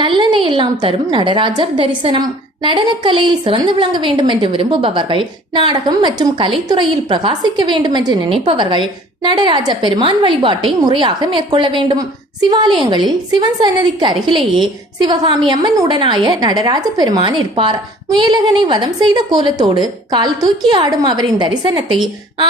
நல்லெண்ணெய் எல்லாம் தரும் நடராஜர் தரிசனம். நடனக்கலையில் சிறந்து விளங்க வேண்டும் என்று விரும்புபவர்கள், நாடகம் மற்றும் கலைத்துறையில் பிரகாசிக்க வேண்டும் என்று நினைப்பவர்கள் நடராஜ பெருமான் வழிபாட்டை முறையாக மேற்கொள்ள வேண்டும். சிவாலயங்களில் சிவன் சன்னதிக்கு அருகிலேயே சிவகாமி அம்மன் உடனாய நடராஜ பெருமான் இருப்பார். முயலகனை வதம் செய்த கோலத்தோடு கால் தூக்கி ஆடும் அவரின் தரிசனத்தை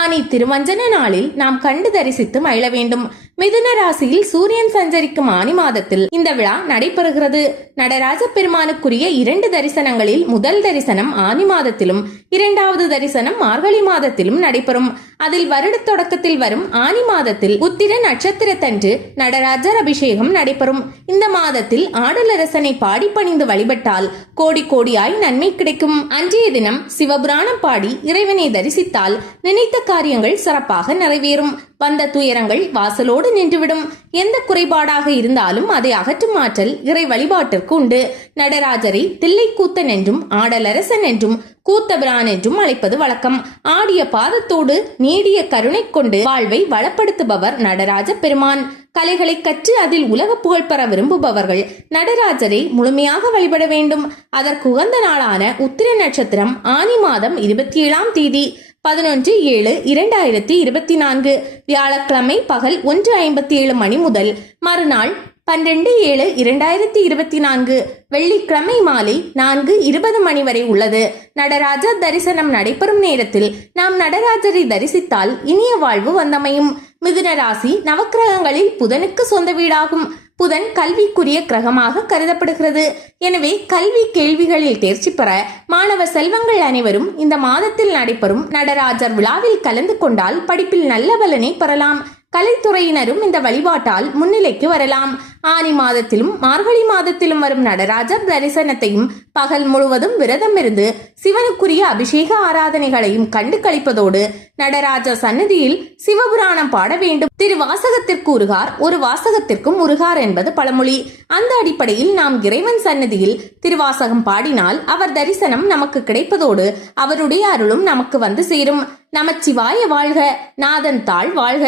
ஆனி திருவஞ்சன நாளில் நாம் கண்டு தரிசித்து மகிழ வேண்டும். மிதுன ராசியில் சூரியன் சஞ்சரிக்கும் ஆனி மாதத்தில் இந்த விழா நடைபெறுகிறது. நடராஜ பெருமானுக்குரிய 2 தரிசனங்களில் முதல் தரிசனம் ஆனி மாதத்திலும், 2வது தரிசனம் மார்கழி மாதத்திலும் நடைபெறும். அதில் வருட தொடக்கத்தில் வரும் ஆனி மாதத்தில் உத்திர நட்சத்திரத்தன்று நடராஜர் அபிஷேகம் நடைபெறும். இந்த மாதத்தில் ஆடலரசனை பாடி பணிந்து வழிபட்டால் கோடி கோடியாய் நன்மை கிடைக்கும். அன்றைய தினம் சிவபுராணம் பாடி இறைவனை தரிசித்தால் நினைத்த காரியங்கள் சிறப்பாக நிறைவேறும். வந்த துயரங்கள் வாசலோடு நின்றுவிடும். எந்த குறைபாடாக இருந்தாலும் அதை அகற்றும் ஆற்றல் இறை வழிபாட்டிற்கு உண்டு. நடராஜரை தில்லை கூத்தன் என்றும் ஆடலரசன் என்றும் கூத்தபிரான் என்றும் அழைப்பது வழக்கம். ஆடிய பாதத்தோடு நீடிய கருணை கொண்டு வாழ்வை வளப்படுத்துபவர் நடராஜ பெருமான். கலைகளை கற்று அதில் உலக புகழ் பெற விரும்புபவர்கள் நடராஜரை முழுமையாக வழிபட வேண்டும். அதற்கு உகந்த நாளான உத்திர நட்சத்திரம் ஆனி மாதம் 27ஆம் தேதி 11/7/2024 வியாழக்கிழமை பகல் 1:57 மணி முதல் மறுநாள் 12/7/2024 வெள்ளிக்கிழமை மாலை 4:20 மணி வரை உள்ளது. நடராஜர் தரிசனம் நடைபெறும் நேரத்தில் நாம் நடராஜரை தரிசித்தால் இனிய வாழ்வு வந்தமையும். மிதுன ராசி நவக்கிரகங்களில் புதனுக்கு சொந்த வீடாகும். புதன் கல்விக்குரிய கிரகமாக கருதப்படுகிறது. எனவே கல்வி கேள்விகளில் தேர்ச்சி பெற மாணவ செல்வங்கள் அனைவரும் இந்த மாதத்தில் நடைபெறும் நடராஜர் விழாவில் கலந்து கொண்டால் படிப்பில் நல்ல பலனை பெறலாம். கலைத்துறையினரும் இந்த வழிபாட்டால் முன்னிலைக்கு வரலாம். ஆனி மாதத்திலும் மார்கழி மாதத்திலும் வரும் நடராஜர் தரிசனத்தையும் பகல் முழுவதும் விரதம் இருந்து சிவனுக்குரிய அபிஷேக ஆராதனைகளையும் கண்டு கழிப்பதோடு நடராஜர் சன்னதியில் சிவபுராணம் பாட வேண்டும். திருவாசகத்திற்கு உருகார், ஒரு வாசகத்திற்கும் உருகார் என்பது பழமொழி. அந்த அடிப்படையில் நாம் இறைவன் சன்னதியில் திருவாசகம் பாடினால் அவர் தரிசனம் நமக்கு கிடைப்பதோடு அவருடைய அருளும் நமக்கு வந்து சேரும். நமச்சிவாய வாழ்க, நாதன் தாழ் வாழ்க,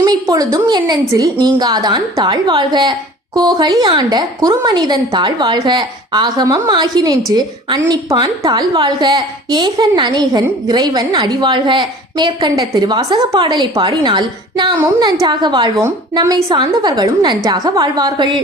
இமைப்பொழுதும் என் நெஞ்சில் நீங்காதான் தாழ் வாழ்க, கோகலி ஆண்ட குறுமனிதன் தாழ் வாழ்க, ஆகமம் ஆகி நின்று அன்னிப்பான் தாழ் வாழ்க, ஏகன் அநேகன் இறைவன் அடிவாழ்க. மேற்கண்ட திருவாசக பாடலை பாடினால் நாமும் நன்றாக வாழ்வோம், நம்மை சார்ந்தவர்களும் நன்றாக வாழ்வார்கள்.